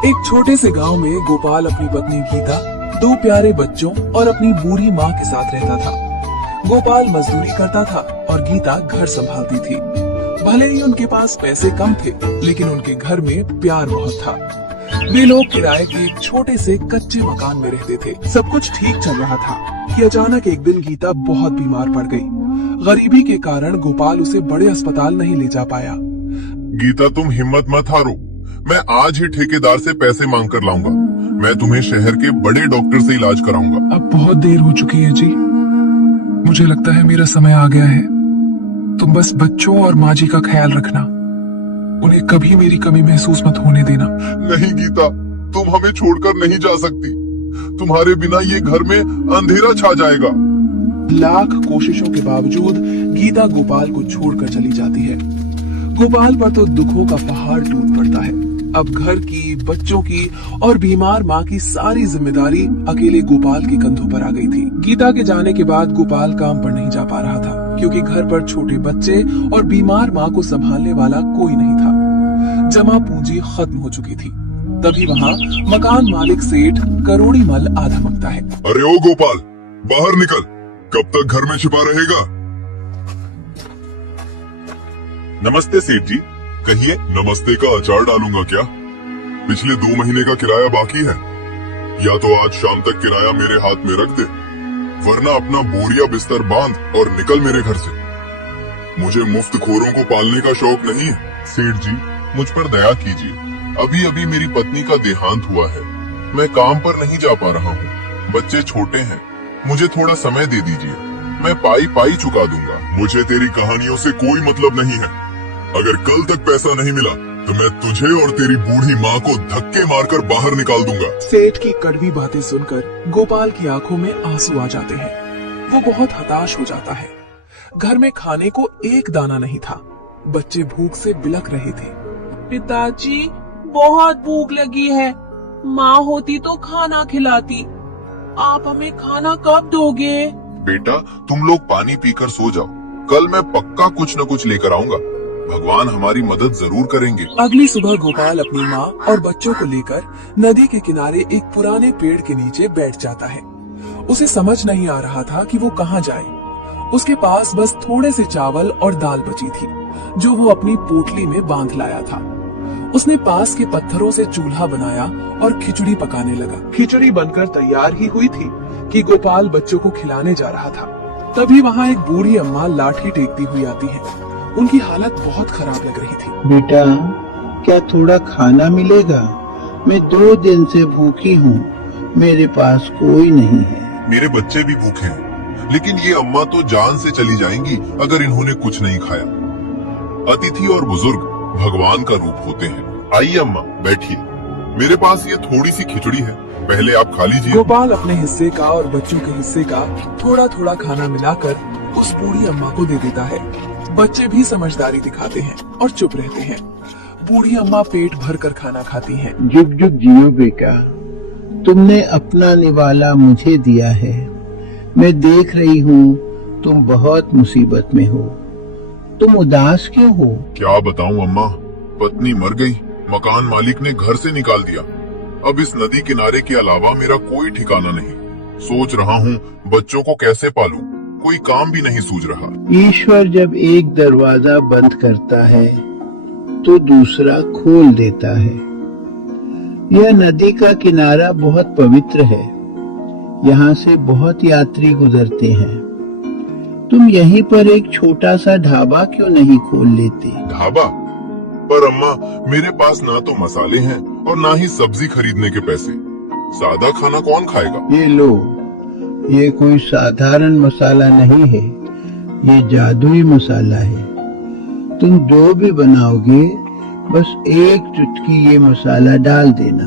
एक छोटे से गांव में गोपाल अपनी पत्नी गीता, दो प्यारे बच्चों और अपनी बूढ़ी माँ के साथ रहता था। गोपाल मजदूरी करता था और गीता घर संभालती थी। भले ही उनके पास पैसे कम थे, लेकिन उनके घर में प्यार बहुत था। वे लोग किराए के एक छोटे से कच्चे मकान में रहते थे। सब कुछ ठीक चल रहा था कि अचानक एक दिन गीता बहुत बीमार पड़ गई। गरीबी के कारण गोपाल उसे बड़े अस्पताल नहीं ले जा पाया। गीता, तुम हिम्मत मत हारो। मैं आज ही ठेकेदार से पैसे मांग कर लाऊंगा। मैं तुम्हें शहर के बड़े डॉक्टर से इलाज कराऊंगा। अब बहुत देर हो चुकी है जी। मुझे लगता है मेरा समय आ गया है। तुम बस बच्चों और माँ जी का ख्याल रखना। उन्हें कभी मेरी कमी महसूस मत होने देना। नहीं गीता, तुम हमें छोड़कर नहीं जा सकती। तुम्हारे बिना ये घर में अंधेरा छा जाएगा। लाख कोशिशों के बावजूद गीता गोपाल को छोड़कर चली जाती है। गोपाल पर तो दुखों का पहाड़ टूट पड़ता है। अब घर की, बच्चों की और बीमार माँ की सारी जिम्मेदारी अकेले गोपाल के कंधों पर आ गई थी। गीता के जाने के बाद गोपाल काम पर नहीं जा पा रहा था, क्योंकि घर पर छोटे बच्चे और बीमार माँ को संभालने वाला कोई नहीं था। जमा पूंजी खत्म हो चुकी थी। तभी वहाँ मकान मालिक सेठ करोड़ी मल आ धमकता है। अरे ओ गोपाल, बाहर निकल। कब तक घर में छिपा रहेगा? नमस्ते सेठ जी। कहिए। नमस्ते का अचार डालूंगा क्या? पिछले 2 महीने का किराया बाकी है। या तो आज शाम तक किराया मेरे हाथ में रख दे, वरना अपना बोरिया बिस्तर बांध और निकल मेरे घर से। मुझे मुफ्त खोरों को पालने का शौक नहीं है। सेठ जी, मुझ पर दया कीजिए। अभी अभी मेरी पत्नी का देहांत हुआ है। मैं काम पर नहीं जा पा रहा हूँ। बच्चे छोटे हैं। मुझे थोड़ा समय दे दीजिए। मैं पाई पाई चुका दूंगा। मुझे तेरी कहानियों से कोई मतलब नहीं है। अगर कल तक पैसा नहीं मिला तो मैं तुझे और तेरी बूढ़ी माँ को धक्के मारकर बाहर निकाल दूंगा। सेठ की कड़वी बातें सुनकर गोपाल की आंखों में आंसू आ जाते हैं। वो बहुत हताश हो जाता है। घर में खाने को एक दाना नहीं था। बच्चे भूख से बिलख रहे थे। पिताजी, बहुत भूख लगी है। माँ होती तो खाना खिलाती। आप हमें खाना कब दोगे? बेटा, तुम लोग पानी पीकर सो जाओ। कल मैं पक्का कुछ न कुछ लेकर आऊंगा। भगवान हमारी मदद जरूर करेंगे। अगली सुबह गोपाल अपनी माँ और बच्चों को लेकर नदी के किनारे एक पुराने पेड़ के नीचे बैठ जाता है। उसे समझ नहीं आ रहा था कि वो कहाँ जाए। उसके पास बस थोड़े से चावल और दाल बची थी, जो वो अपनी पोटली में बांध लाया था। उसने पास के पत्थरों से चूल्हा बनाया और खिचड़ी पकाने लगा। खिचड़ी बनकर तैयार ही हुई थी कि गोपाल बच्चों को खिलाने जा रहा था। तभी वहाँ एक बूढ़ी अम्मा लाठी टेकती हुई आती है। उनकी हालत बहुत खराब लग रही थी। बेटा, क्या थोड़ा खाना मिलेगा? मैं 2 दिन से भूखी हूँ। मेरे पास कोई नहीं है। मेरे बच्चे भी भूखे हैं, लेकिन ये अम्मा तो जान से चली जाएंगी अगर इन्होंने कुछ नहीं खाया। अतिथि और बुजुर्ग भगवान का रूप होते हैं। आइए अम्मा, बैठिए। मेरे पास ये थोड़ी सी खिचड़ी है, पहले आप खा लीजिए। गोपाल अपने हिस्से का और बच्चों के हिस्से का थोड़ा थोड़ा खाना मिलाकर उस बूढ़ी अम्मा को दे देता है। बच्चे भी समझदारी दिखाते हैं और चुप रहते हैं। बूढ़ी अम्मा पेट भर कर खाना खाती हैं। जुग जुग जियो बेटा। तुमने अपना निवाला मुझे दिया है। मैं देख रही हूँ तुम बहुत मुसीबत में हो। तुम उदास क्यों हो? क्या बताऊं अम्मा, पत्नी मर गई। मकान मालिक ने घर से निकाल दिया। अब इस नदी किनारे के अलावा मेरा कोई ठिकाना नहीं। सोच रहा हूँ बच्चों को कैसे पालूं। कोई काम भी नहीं सूझ रहा। ईश्वर जब एक दरवाजा बंद करता है तो दूसरा खोल देता है। यह नदी का किनारा बहुत पवित्र है। यहाँ से बहुत यात्री गुजरते हैं। तुम यहीं पर एक छोटा सा ढाबा क्यों नहीं खोल लेते? ढाबा? पर अम्मा, मेरे पास ना तो मसाले हैं और ना ही सब्जी खरीदने के पैसे। सादा खाना कौन खाएगा? ये लो, ये कोई साधारण मसाला नहीं है। ये जादुई मसाला है। तुम जो भी बनाओगे, बस एक चुटकी ये मसाला डाल देना।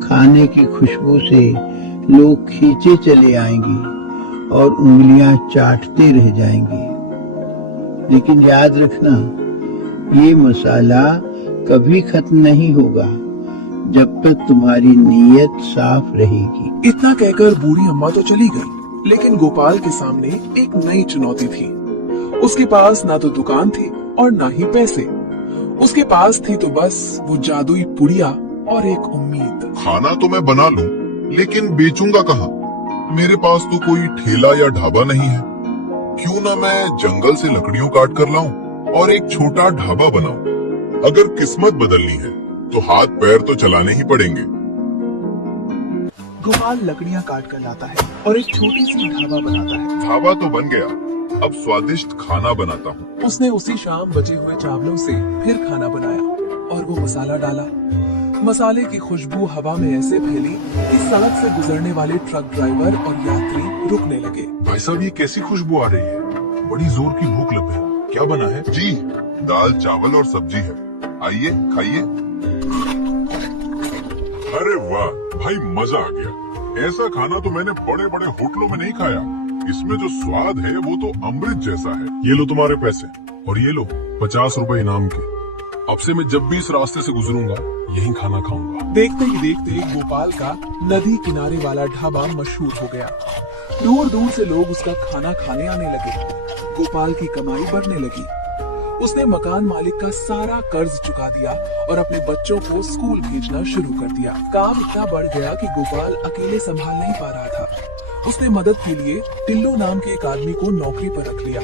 खाने की खुशबू से लोग खींचे चले आएंगे और उंगलियां चाटते रह जाएंगे। लेकिन याद रखना, ये मसाला कभी खत्म नहीं होगा जब तक तुम्हारी नीयत साफ रहेगी। इतना कहकर बूढ़ी अम्मा तो चली गई, लेकिन गोपाल के सामने एक नई चुनौती थी। उसके पास ना तो दुकान थी और ना ही पैसे। उसके पास थी तो बस वो जादुई पुड़िया और एक उम्मीद। खाना तो मैं बना लूं, लेकिन बेचूंगा कहाँ? मेरे पास तो कोई ठेला या ढाबा नहीं है। क्यों ना मैं जंगल से लकड़ियों काट कर लाऊं और एक छोटा ढाबा बनाऊं। अगर किस्मत बदलनी है तो हाथ पैर तो चलाने ही पड़ेंगे। गोपाल लकड़ियां काट कर लाता है और एक छोटी सी ढाबा बनाता है। ढाबा तो बन गया, अब स्वादिष्ट खाना बनाता हूँ। उसने उसी शाम बचे हुए चावलों से फिर खाना बनाया और वो मसाला डाला। मसाले की खुशबू हवा में ऐसे फैली कि सड़क से गुजरने वाले ट्रक ड्राइवर और यात्री रुकने लगे। भाई साहब, ये कैसी खुशबू आ रही है? बड़ी जोर की भूख लग गई। क्या बना है? जी, दाल चावल और सब्जी है, आइए खाइए। अरे वाह भाई, मजा आ गया। ऐसा खाना तो मैंने बड़े बड़े होटलों में नहीं खाया। इसमें जो स्वाद है वो तो अमृत जैसा है। ये लो तुम्हारे पैसे, और ये लो 50 रुपए इनाम के। अब से मैं जब भी इस रास्ते से गुजरूंगा यहीं खाना खाऊंगा। देखते ही देखते गोपाल का नदी किनारे वाला ढाबा मशहूर हो गया। दूर दूर से लोग उसका खाना खाने आने लगे। गोपाल की कमाई बढ़ने लगी। उसने मकान मालिक का सारा कर्ज चुका दिया और अपने बच्चों को स्कूल भेजना शुरू कर दिया। काम इतना बढ़ गया कि गोपाल अकेले संभाल नहीं पा रहा था। उसने मदद के लिए टिल्लू नाम के एक आदमी को नौकरी पर रख लिया।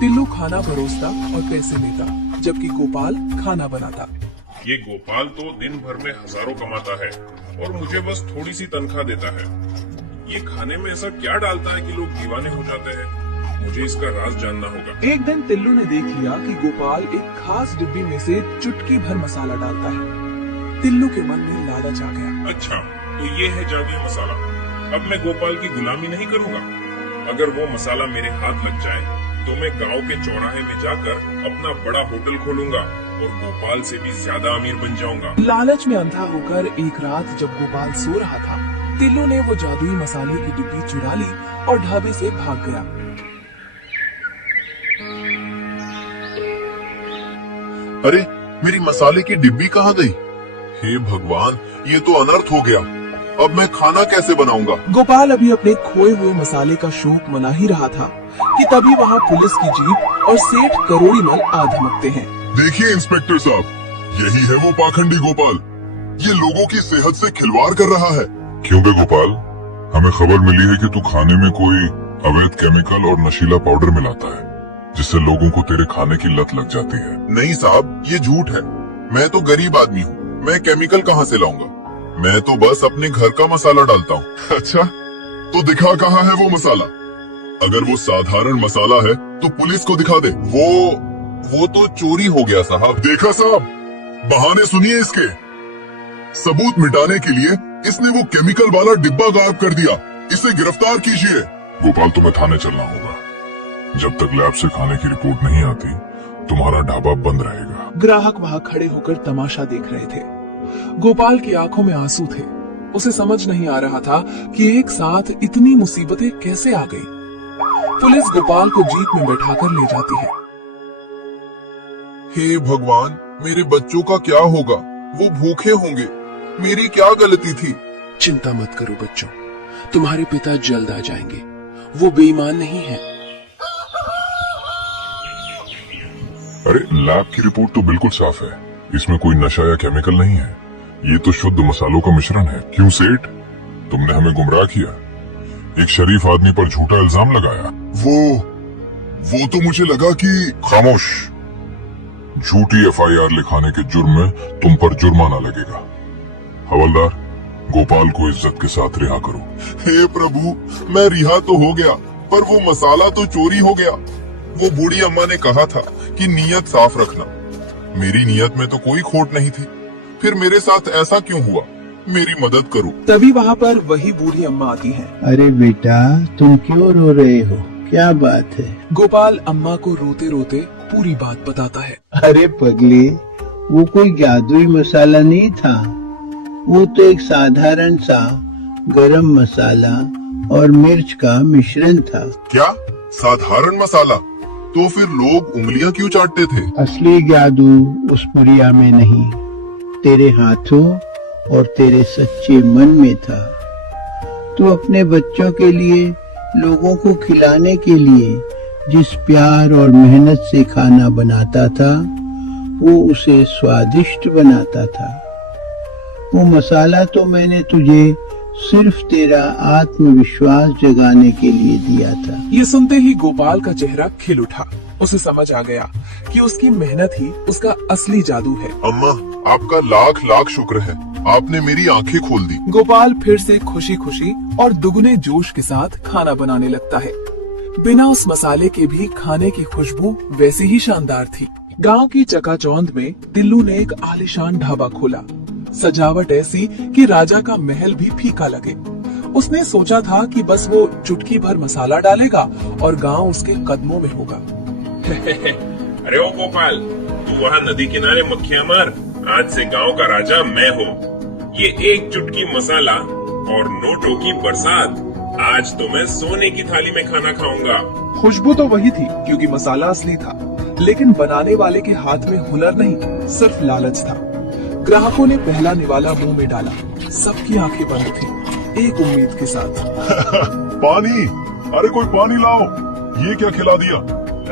टिल्लू खाना परोसता और पैसे लेता, जबकि गोपाल खाना बनाता। ये गोपाल तो दिन भर में हजारों कमाता है और मुझे बस थोड़ी सी तनख्वाह देता है। ये खाने में ऐसा क्या डालता है कि लोग दीवाने हो जाते हैं? मुझे इसका राज जानना होगा। एक दिन टिल्लू ने देख लिया कि गोपाल एक खास डिब्बी में से चुटकी भर मसाला डालता है। टिल्लू के मन में लालच आ गया। अच्छा, तो ये है जादुई मसाला। अब मैं गोपाल की गुलामी नहीं करूंगा। अगर वो मसाला मेरे हाथ लग जाए तो मैं गांव के चौराहे में जाकर अपना बड़ा होटल खोलूंगा और गोपाल से भी ज्यादा अमीर बन जाऊंगा। लालच में अंधा होकर एक रात जब गोपाल सो रहा था, टिल्लू ने वो जादुई मसाले की डिब्बी चुरा ली और ढाबे से भाग गया। अरे, मेरी मसाले की डिब्बी कहाँ गई? हे भगवान, ये तो अनर्थ हो गया। अब मैं खाना कैसे बनाऊंगा? गोपाल अभी अपने खोए हुए मसाले का शौक मना ही रहा था कि तभी वहाँ पुलिस की जीप और सेठ करोड़ीमल आ धमकते हैं। देखिए इंस्पेक्टर साहब, यही है वो पाखंडी गोपाल। ये लोगों की सेहत से खिलवाड़ कर रहा है। क्यों बे गोपाल, हमें खबर मिली है कि तू खाने में कोई अवैध केमिकल और नशीला पाउडर मिलाता है, जिससे लोगों को तेरे खाने की लत लग जाती है। नहीं साहब, ये झूठ है। मैं तो गरीब आदमी हूँ, मैं केमिकल कहाँ से लाऊंगा? मैं तो बस अपने घर का मसाला डालता हूँ। अच्छा, तो दिखा कहाँ है वो मसाला? अगर वो साधारण मसाला है तो पुलिस को दिखा दे। वो तो चोरी हो गया साहब। देखा साहब, बहाने सुनिए इसके। सबूत मिटाने के लिए इसने वो केमिकल वाला डिब्बा गायब कर दिया। इसे गिरफ्तार कीजिए। गोपाल, तुम्हें थाने चलना होगा। जब तक लैब से खाने की रिपोर्ट नहीं आती, तुम्हारा ढाबा बंद रहेगा। ग्राहक वहाँ खड़े होकर तमाशा देख रहे थे। गोपाल की आंखों में आंसू थे। उसे समझ नहीं आ रहा था कि एक साथ इतनी मुसीबतें कैसे आ गई। पुलिस गोपाल को जीप में बैठाकर ले जाती है। हे भगवान, मेरे बच्चों का क्या होगा? वो भूखे होंगे। मेरी क्या गलती थी? चिंता मत करो बच्चों, तुम्हारे पिता जल्द आ जाएंगे। वो बेईमान नहीं है। अरे, लैब की रिपोर्ट तो बिल्कुल साफ है। इसमें कोई नशा या केमिकल नहीं है। ये तो शुद्ध मसालों का मिश्रण है। क्यों सेठ, तुमने हमें गुमराह किया, एक शरीफ आदमी पर झूठा इल्जाम लगाया। वो तो मुझे लगा कि... खामोश। झूठी एफआईआर लिखाने के जुर्म में तुम पर जुर्माना लगेगा। हवलदार, गोपाल को इज्जत के साथ रिहा करो। हे प्रभु, मैं रिहा तो हो गया, पर वो मसाला तो चोरी हो गया। वो बूढ़ी अम्मा ने कहा था कि नीयत साफ रखना। मेरी नीयत में तो कोई खोट नहीं थी, फिर मेरे साथ ऐसा क्यों हुआ? मेरी मदद करो। तभी वहाँ पर वही बूढ़ी अम्मा आती हैं। अरे बेटा, तुम क्यों रो रहे हो? क्या बात है? गोपाल अम्मा को रोते रोते पूरी बात बताता है। अरे पगली, वो कोई जादुई मसाला नहीं था। वो तो एक साधारण सा गरम मसाला और मिर्च का मिश्रण था। क्या साधारण मसाला? तो फिर लोग उंगलियां क्यों चाटते थे? असली जादू उस पुड़िया में नहीं, तेरे हाथों और तेरे सच्चे मन में था। तू अपने बच्चों के लिए, लोगों को खिलाने के लिए जिस प्यार और मेहनत से खाना बनाता था, वो उसे स्वादिष्ट बनाता था। वो मसाला तो मैंने तुझे सिर्फ तेरा आत्मविश्वास जगाने के लिए दिया था। ये सुनते ही गोपाल का चेहरा खिल उठा। उसे समझ आ गया कि उसकी मेहनत ही उसका असली जादू है। अम्मा, आपका लाख लाख शुक्र है, आपने मेरी आंखें खोल दी। गोपाल फिर से खुशी खुशी और दुगने जोश के साथ खाना बनाने लगता है। बिना उस मसाले के भी खाने की खुशबू वैसी ही शानदार थी। गांव की चकाचौंध में टिल्लू ने एक आलीशान ढाबा खोला। सजावट ऐसी कि राजा का महल भी फीका लगे। उसने सोचा था कि बस वो चुटकी भर मसाला डालेगा और गांव उसके कदमों में होगा। अरे ओ गोपाल, तू वहाँ नदी किनारे मक्खियाँ मार। आज से गांव का राजा मैं हूँ। ये एक चुटकी मसाला और नोटों की बरसात। आज तो मैं सोने की थाली में खाना खाऊंगा। खुशबू तो वही थी क्योंकि मसाला असली था, लेकिन बनाने वाले के हाथ में हुनर नहीं, सिर्फ लालच था। ग्राहकों ने पहला निवाला मुंह में डाला। सबकी आंखें बंद थी, एक उम्मीद के साथ। पानी, अरे कोई पानी लाओ। ये क्या खिला दिया?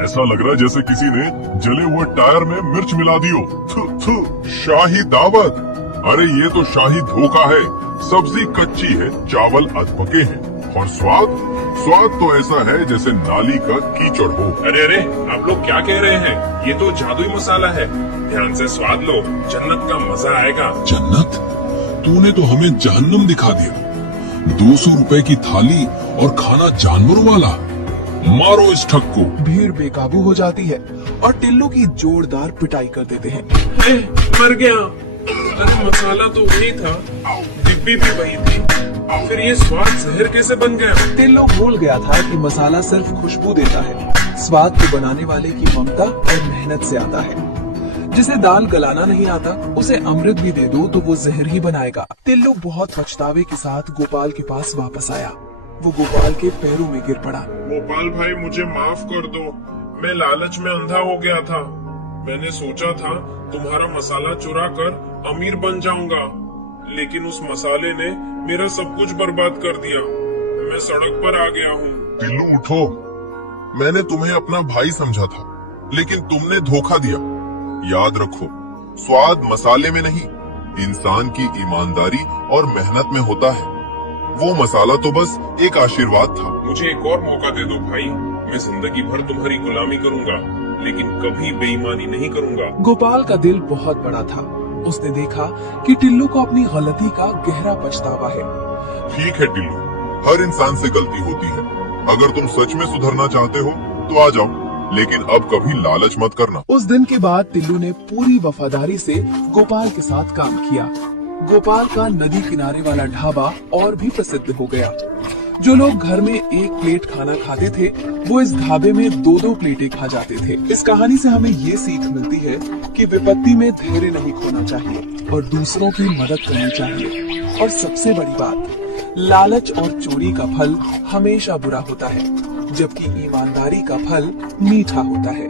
ऐसा लग रहा है जैसे किसी ने जले हुए टायर में मिर्च मिला दी हो। थू थू, शाही दावत। अरे ये तो शाही धोखा है। सब्जी कच्ची है, चावल अधपके हैं और स्वाद तो ऐसा है जैसे नाली का कीचड़ हो। अरे अरे, आप लोग क्या कह रहे हैं? ये तो जादुई मसाला है। ध्यान से स्वाद लो, जन्नत का मजा आएगा। जन्नत? तूने तो हमें जहन्नम दिखा दिया। 200 रुपए की थाली और खाना जानवरों वाला। मारो इस ठग को। भीड़ बेकाबू हो जाती है और टिल्लू की जोरदार पिटाई कर देते हैं। मर गया। अरे मसाला तो वही था, डिब्बी भी वही थी, फिर ये स्वाद जहर कैसे बन गया? टिल्लू भूल गया था कि मसाला सिर्फ खुशबू देता है। स्वाद तो बनाने वाले की ममता और मेहनत से आता है। जिसे दाल गलाना नहीं आता, उसे अमृत भी दे दो तो वो जहर ही बनाएगा। टिल्लू बहुत पछतावे के साथ गोपाल के पास वापस आया। वो गोपाल के पैरों में गिर पड़ा। गोपाल भाई, मुझे माफ कर दो। मैं लालच में अंधा हो गया था। मैंने सोचा था तुम्हारा मसाला चुरा कर अमीर बन जाऊंगा, लेकिन उस मसाले ने मेरा सब कुछ बर्बाद कर दिया। मैं सड़क पर आ गया हूँ। टिल्लू उठो, मैंने तुम्हें अपना भाई समझा था, लेकिन तुमने धोखा दिया। याद रखो, स्वाद मसाले में नहीं, इंसान की ईमानदारी और मेहनत में होता है। वो मसाला तो बस एक आशीर्वाद था। मुझे एक और मौका दे दो भाई। मैं जिंदगी भर तुम्हारी गुलामी करूंगा, लेकिन कभी बेईमानी नहीं करूंगा। गोपाल का दिल बहुत बड़ा था। उसने देखा कि टिल्लू को अपनी गलती का गहरा पछतावा है। ठीक है टिल्लू, हर इंसान से गलती होती है। अगर तुम सच में सुधरना चाहते हो तो आ जाओ, लेकिन अब कभी लालच मत करना। उस दिन के बाद टिल्लू ने पूरी वफादारी से गोपाल के साथ काम किया। गोपाल का नदी किनारे वाला ढाबा और भी प्रसिद्ध हो गया। जो लोग घर में एक प्लेट खाना खाते थे, वो इस ढाबे में 2-2 प्लेटें खा जाते थे। इस कहानी से हमें ये सीख मिलती है कि विपत्ति में धैर्य नहीं खोना चाहिए और दूसरों की मदद करनी चाहिए। और सबसे बड़ी बात, लालच और चोरी का फल हमेशा बुरा होता है, जबकि ईमानदारी का फल मीठा होता है।